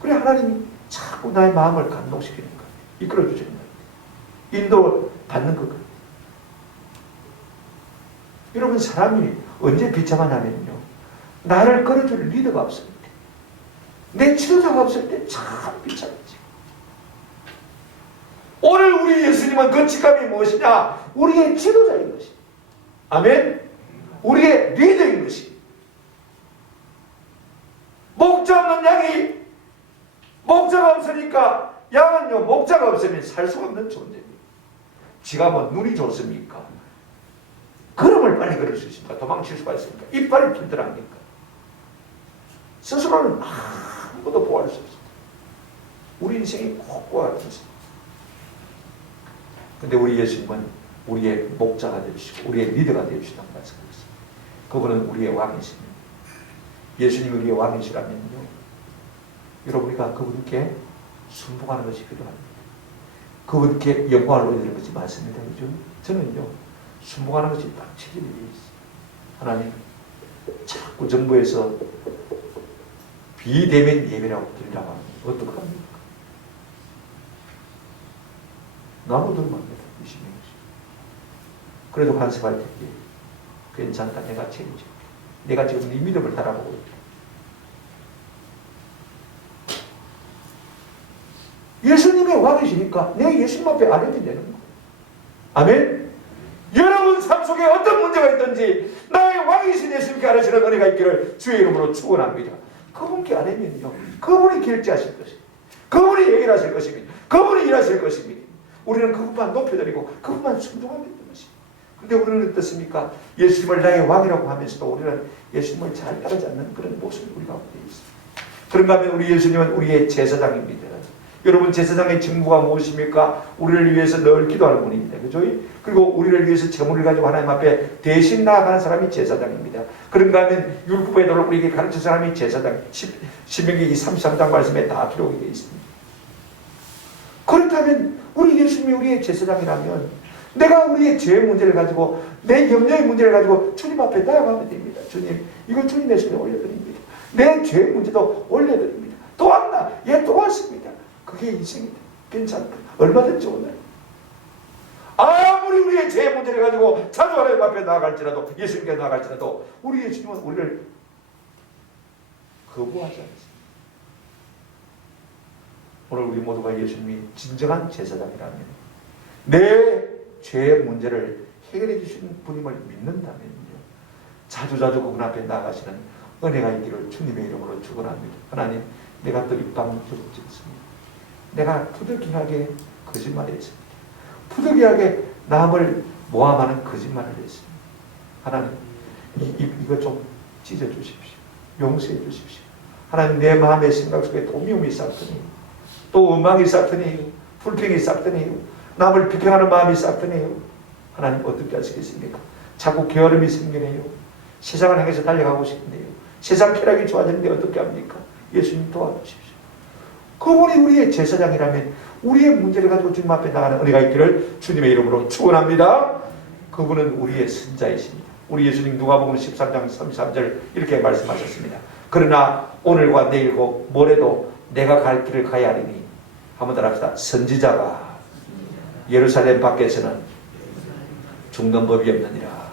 그래, 하나님이 자꾸 나의 마음을 감동시키는 거예요. 이끌어주시는 거예요. 인도 받는 것 같아요. 여러분, 사람이 언제 비참하냐면요, 나를 끌어줄 리더가 없을 때, 내 지도자가 없을 때 참 비참하지. 오늘 우리 예수님은 그 직감이 무엇이냐? 우리의 지도자인 것이. 아멘. 우리의 리더인 것이. 목자 없는 양이, 목자가 없으니까, 양은요 목자가 없으면 살 수가 없는 존재입니다. 지가 뭐 눈이 좋습니까? 걸음을 빨리 걸을 수 있습니까? 도망칠 수가 있습니까? 이빨이 튼튼합니까? 스스로는 아무도 보호할 수 없습니다. 우리 인생이 콕고와 같습니다. 근데 우리 예수님은 우리의 목자가 되시고 우리의 리더가 되시다는 말씀을 했습니다. 그분은 우리의 왕이십니다. 예수님이 우리의 왕이시라면요, 여러분, 우리가 그분께 순종하는 것이 필요합니다. 그분께 영광을 올리는 것이 맞습니다. 그죠? 저는요, 순종하는 것이 딱 체질이 되어 있어요. 하나님, 자꾸 정부에서 비대면 예배라고 드리라고 하면 어떡합니까? 나무들만 20명씩. 그래도 간섭할 텐데, 괜찮다. 내가 책임질게. 내가 지금 네 믿음을 따라보고 있다. 예수님의 왕이시니까 내 예수님 앞에 안 해도 되는 거예요. 아멘? 여러분 삶 속에 어떤 문제가 있든지 나의 왕이신 예수님께 알으시는 은혜가 있기를 주의 이름으로 축원합니다. 그분께 아뢰면요, 그분이 결제하실 것입니다. 그분이 해결하실 것입니다. 그분이 일하실 것입니다. 우리는 그분만 높여드리고 그분만 순종하면 되는 것입니다. 근데 우리는 어떻습니까? 예수님을 나의 왕이라고 하면서도 우리는 예수님을 잘 따르지 않는 그런 모습이 우리 가운데 있습니다. 그런가 하면 우리 예수님은 우리의 제사장입니다. 여러분, 제사장의 직무가 무엇입니까? 우리를 위해서 늘 기도하는 분입니다. 그죠? 그리고 우리를 위해서 제물을 가지고 하나님 앞에 대신 나아가는 사람이 제사장입니다. 그런가 하면 율법의 도를 우리에게 가르친 사람이 제사장. 신명기 33장 말씀에 다 기록이 되어 있습니다. 그렇다면 우리 예수님이 우리의 제사장이라면 내가 우리의 죄의 문제를 가지고, 내 염려의 문제를 가지고 주님 앞에 나아가면 됩니다. 주님, 이거 주님의 손에 올려드립니다. 내 죄의 문제도 올려드립니다. 또 왔나? 예, 또 왔습니다. 그게 인생이다. 괜찮다. 얼마든지 오늘. 아무리 우리의 죄의 문제를 가지고 자주 하나님 앞에 나아갈지라도, 예수님께 나아갈지라도 우리 예수님은 우리를 거부하지 않습니다. 오늘 우리 모두가 예수님이 진정한 제사장이라면, 내 죄의 문제를 해결해 주시는 분임을 믿는다면요, 자주자주 그분 앞에 나아가시는 은혜가 있기를 주님의 이름으로 축원합니다. 하나님, 내가 또 입방적지었습니다. 내가 부득이하게 거짓말을 했습니다. 부득이하게 남을 모함하는 거짓말을 했습니다. 하나님, 이거 좀 찢어주십시오. 용서해 주십시오. 하나님, 내 마음의 생각 속에 또 미움이 싹드네요. 또 원망이 싹드네요. 불평이 싹드네요. 남을 비평하는 마음이 싹드네요. 하나님, 어떻게 하시겠습니까? 자꾸 게으름이 생기네요. 세상을 향해서 달려가고 싶네요. 세상 쾌락이 좋아지는데 어떻게 합니까? 예수님 도와주십시오. 그분이 우리의 제사장이라면 우리의 문제를 가지고 주님 앞에 나가는 은혜가 있기를 주님의 이름으로 축원합니다. 그분은 우리의 선자이십니다. 우리 예수님 누가복음 13장 33절 이렇게 말씀하셨습니다. 그러나 오늘과 내일고 모레도 내가 갈 길을 가야 하리니, 한번 더 합시다. 선지자가 예루살렘 밖에서는 죽는 법이 없느니라.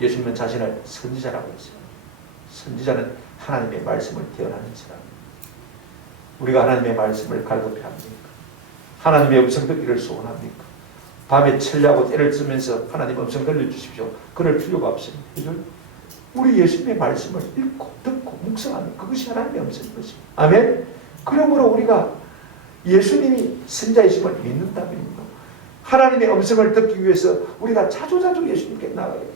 예수님은 자신을 선지자라고 했어요. 선지자는 하나님의 말씀을 대언하는 사람. 우리가 하나님의 말씀을 갈급해 합니까? 하나님의 음성 듣기를 소원합니까? 밤에 천리하고 때를 쓰면서 하나님 음성 들려주십시오. 그럴 필요가 없습니다. 그죠? 우리 예수님의 말씀을 읽고 듣고 묵상하는 그것이 하나님의 음성인 것입니다. 아멘? 그러므로 우리가 예수님이 선자이심을 믿는다면요, 하나님의 음성을 듣기 위해서 우리가 자주자주 예수님께 나가야 돼요.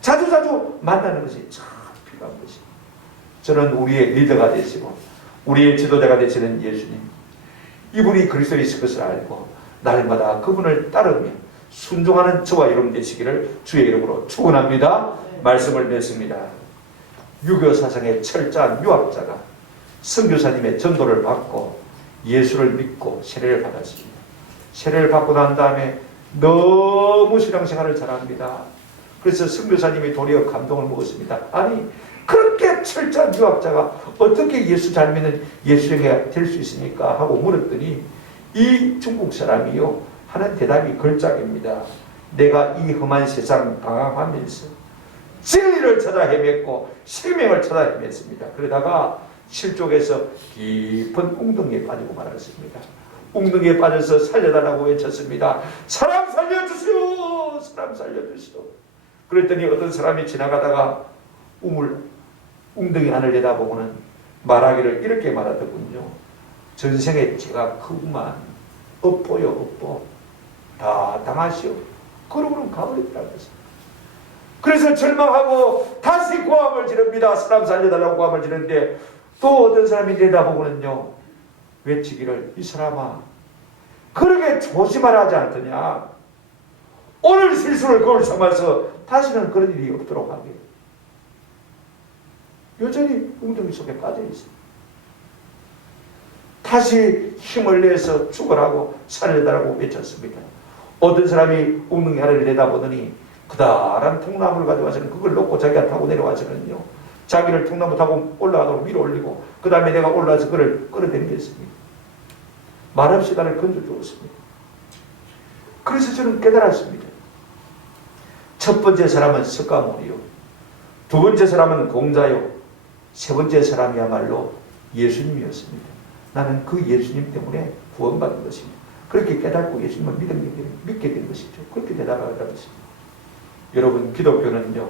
자주자주 만나는 것이 참 필요한 것입니다. 저는 우리의 리더가 되시고 우리의 지도자가 되시는 예수님, 이분이 그리스도이신 것을 알고 날마다 그분을 따르며 순종하는 저와 여러분 되시기를 주의 이름으로 축원합니다. 말씀을 맺습니다. 유교 사상의 철저한 유학자가 선교사님의 전도를 받고 예수를 믿고 세례를 받았습니다. 세례를 받고 난 다음에 너무 신앙생활을 잘합니다. 그래서 선교사님이 도리어 감동을 먹었습니다. 아니, 그렇게 철저한 유학자가 어떻게 예수 잘 믿는 예수가 될 수 있습니까? 하고 물었더니 이 중국 사람이요 하는 대답이 걸작입니다. 내가 이 험한 세상 방황하면서 진리를 찾아 헤맸고 생명을 찾아 헤맸습니다. 그러다가 실족에서 깊은 웅덩이에 빠지고 말았습니다. 웅덩이에 빠져서 살려달라고 외쳤습니다. 사람 살려주시오, 사람 살려주시오. 그랬더니 어떤 사람이 지나가다가 웅덩이 안을 내다보고는 말하기를 이렇게 말하더군요. 전생에 제가 크구만, 업보요 업보, 다 당하시오. 그러고는 가버리더라고요. 그래서 절망하고 다시 고함을 지릅니다. 사람 살려달라고 고함을 지르는데 또 어떤 사람이 내다보고는요 외치기를, 이 사람아 그렇게 조심하라 하지 않더냐. 오늘 실수를 거울 삼아서 다시는 그런 일이 없도록 하게. 여전히 웅덩이 속에 빠져 있어요. 다시 힘을 내서 죽으라고 살려달라고 외쳤습니다. 어떤 사람이 웅덩이 아래를 내다보더니 그다란 통나무를 가져와서는 그걸 놓고 자기가 타고 내려와서는요 자기를 통나무 타고 올라가도록 위로 올리고 그 다음에 내가 올라와서 그를 끌어당겼습니다. 말없이 나를 건져주었습니다. 그래서 저는 깨달았습니다. 첫 번째 사람은 석가모니요, 두 번째 사람은 공자요, 세 번째 사람이야말로 예수님이었습니다. 나는 그 예수님 때문에 구원받은 것입니다. 그렇게 깨닫고 예수님을 믿게 된 것이죠. 그렇게 대답하는 것입니다. 여러분, 기독교는요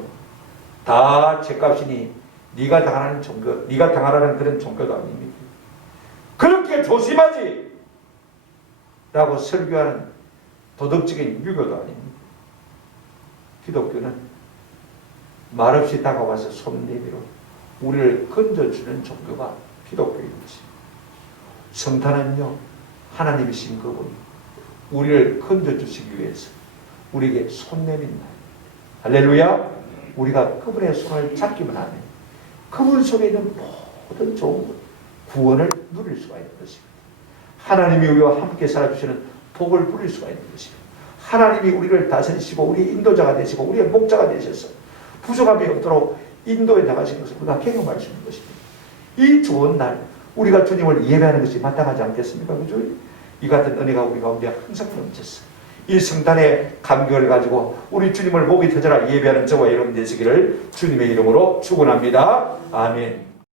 다 죄값이니 네가 당하는 종교, 네가 당하라는 그런 종교도 아닙니다. 그렇게 조심하지 라고 설교하는 도덕적인 유교도 아닙니다. 기독교는 말없이 다가와서 손 내밀어 우리를 건져주는 종교가 기독교인 것입니다. 성탄은요 하나님이신 그분이 우리를 건져주시기 위해서 우리에게 손 내민다. 할렐루야. 우리가 그분의 손을 잡기만 하면 그분 속에 있는 모든 좋은 것, 구원을 누릴 수가 있는 것입니다. 하나님이 우리와 함께 살아주시는 복을 누릴 수가 있는 것입니다. 하나님이 우리를 다스리시고 우리의 인도자가 되시고 우리의 목자가 되셔서 부족함이 없도록 인도해 나가시는 것을 우리가 경험할 수 있는 것입니다. 이 좋은 날 우리가 주님을 예배하는 것이 마땅하지 않겠습니까? 그죠? 이 같은 은혜가 우리 가운데 항상 넘쳤어요. 이 성탄의 감격을 가지고 우리 주님을 목이 터져라 예배하는 저와 여러분 되시기를 주님의 이름으로 축원합니다. 아멘.